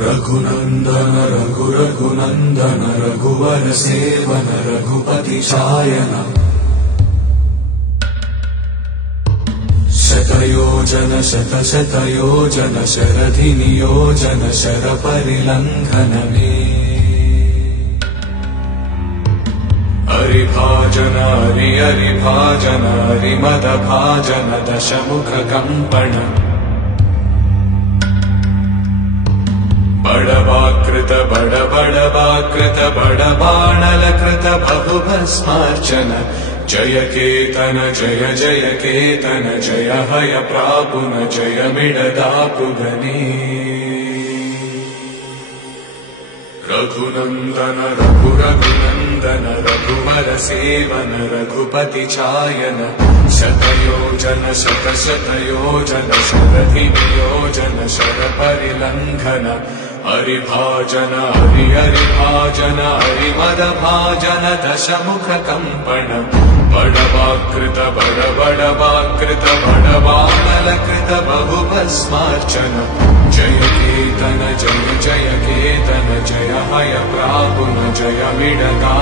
रघुनंदन रघुनंदन रघुवर सेवन रघुपति चायन शतयोजन शतयोजन शरधि नियोजन शर परिलंघन में हरिभाजन हरिभाजन हरिमद भाजन दशमुख कंपन बड़वाकृत बड़बाणलकृत बहुभस्मार्चन जय केतन जय जय केतन जय हय प्रापुन जय मिडदापुगनी रघुनंदन रघुनंदन रघुवर सेवन रघुपति चायन शतयोजन शतयोजन शरधि नियोजन शर परिलंघन हरिभाजन हरिभाजन हरिमद भाजन दशमुख कंपन बड़वाकृत बड़बाणलकृत बहुभस्मार्चन जय केतन जय जय केतन जय हय प्रापुन जय मिडदा